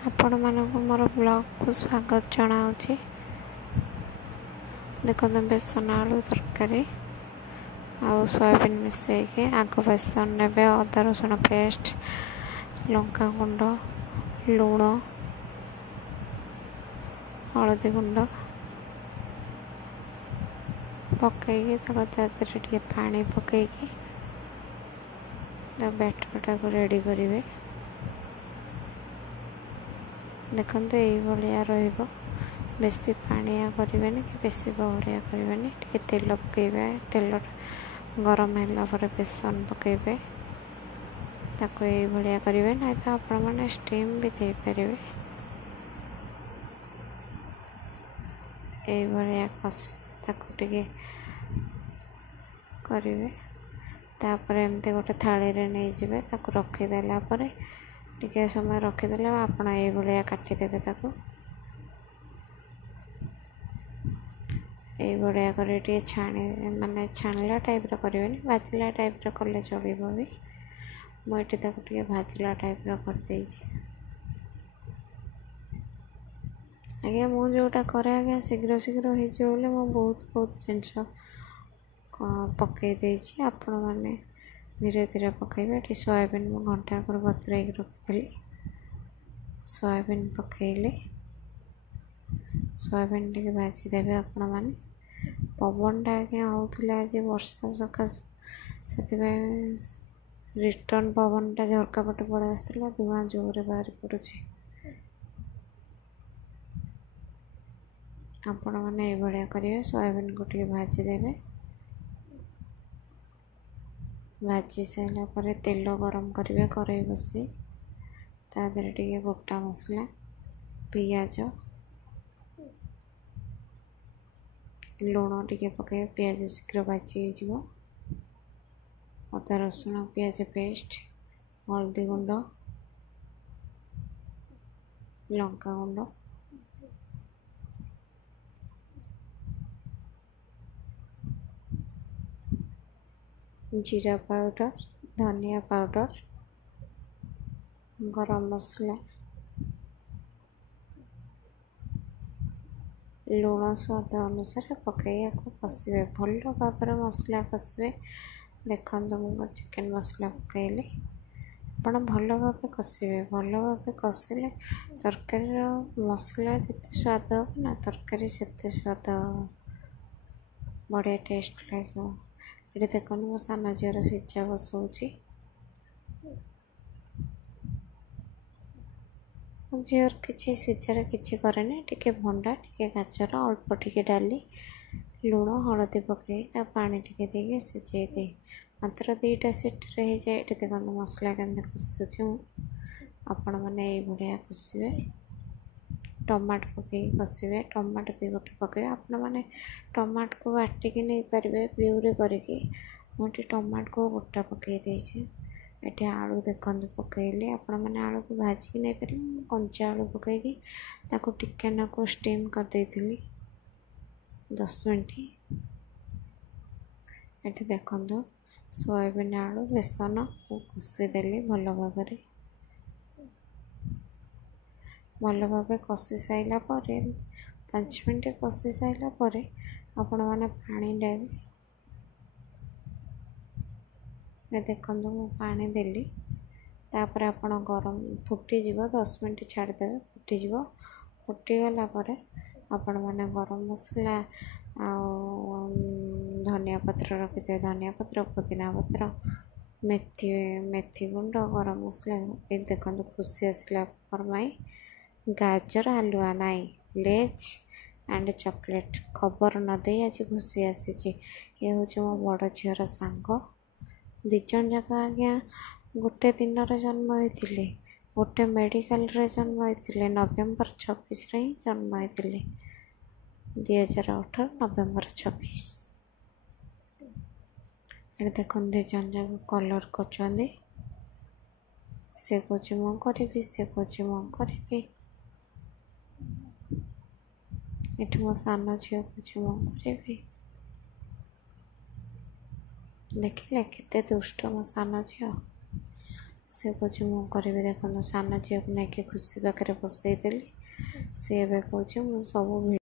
आपण मानक मोर ब्लॉग को स्वागत जनाऊँगी। देखो बेसन आलू तरकारी आउ सोयाबीन मिसैकि आग बेसन ने अदा रसुण पेस्ट लंका गुंड लुण हलदी गुंड पकईकि टे पानी पकईकि बैटरटा को रेडी करेंगे। देखो ये रहा बेसी पानिया करें कि बेसी बहड़िया करें। टे तेल पकईबे तेल गरम है बेसन पकईबे ताको ये करेंगे ना तो आपण मैंने स्टीम भी दे पारे। ये ताको टे करेंगे तापर एमती गोटे थाली रे नहीं जिबे ताको रखीदेला टिके समय रखीदे आप ये काटिदेवे ताको ये कर छाणी माने छाणिला टाइप करें भाजला टाइप कले चलो भी मुझे टे भाजला टाइप करदे आज्ञा मुझा करे आज्ञा शीघ्र शीघ्र हो बहुत जिनस पकई आपण मैंने धीरे धीरे पकईबे। ये सोयाबीन मु घंटा आगर बतुराई रखी सोयाबीन पकईले सोयाबीन टे भाजीदेवे आपण मैंने पवनटा आज्ञा होता आज वर्षा सकाशु से रिटर्न पवनटा झरका पटे पड़े आसला धुआं जोर बाहरी पड़ुछि। आपण मैंने ये करेंगे सोयाबीन को टे भाजीदेवे भाजी सारा पर तेल गरम करेंगे कड़ाई बसी तादे टे गोटा मसला पियाज लुण टे पकड़े पियाज शीघ्र भाजी हो अदा रसुण पियाज पेस्ट हल्दी गुंड लंका गुंड जीरा पाउडर धनिया पाउडर गरम मसला लुण स्वाद अनुसार पकई आपको कषे भल भाव मसला कषे। देखो मुझे चिकेन मसला पकईले आप भल भाव कषे भल भाव कषिले तरकारी मसला जिते स्वाद हम ना तरकारी से स्वाद बढ़िया टेस्ट लगे। ये देखो मो सान झीर सिझा बसौची झीर किसी सिझार किसी करे टे भंडा टे गाजर अल्प टे डाली लुण हलदी पकई पानी टे दे सिझे दे मात्र 2टा सीटी हो जाए। ये देखो मसला केमती कषुची आपण मैंने ये कषे टमाटो पकई कषे टमाटो भी गोटे पकड़े आपण मैंने टमाटो को बाटिकी नहीं पारे प्यूरी करके मुझे टमाटो को गोटा पकई देती। ये आलू देखो पकईले आपण मैंने आलू को भाजिकी नहीं पारे कंचा आलू पकईकी ताको टिके नाको स्टीम कर देती 10 मिनट। ये देखो सोयाबीन आलू बेसन कषिदेली भल भाव कषि साइला 5 मिनट कषि साइला आपण मैंने पानी देवे। देखो मु पानी देली तापर आपण गरम फुटीज 10 मिनट छाड़देवे फुटीज फुटीगला आपण मैंने गरम मसला धनिया पत्र रखिथे धनिया पत्र पुदीना पत्र मेथी गुंड गरम मसला ये देखो खुशी आसला फरमाई गाजर हलुआ नाई लेज एंड चॉकलेट खबर न दे आज खुशी आसी। ये हूँ मो बड़ झीर सांग दिज जाक आज्ञा गोटे दिन जन्म होते गोटे मेडिकल रे जन्म होते नवेम्बर 26 रे ही जन्म होते 2018 नवेम्बर 26। ये देखो दिज जाक कलर कर से कौच मु करी से कौच मु करी ये मो सान झील कौच मु करी देखिले केते दुष्ट मो सान झील से कौच मु करी देखो सान झील को लेकिन खुशी पाखे बसईदेली सी ए कौच सब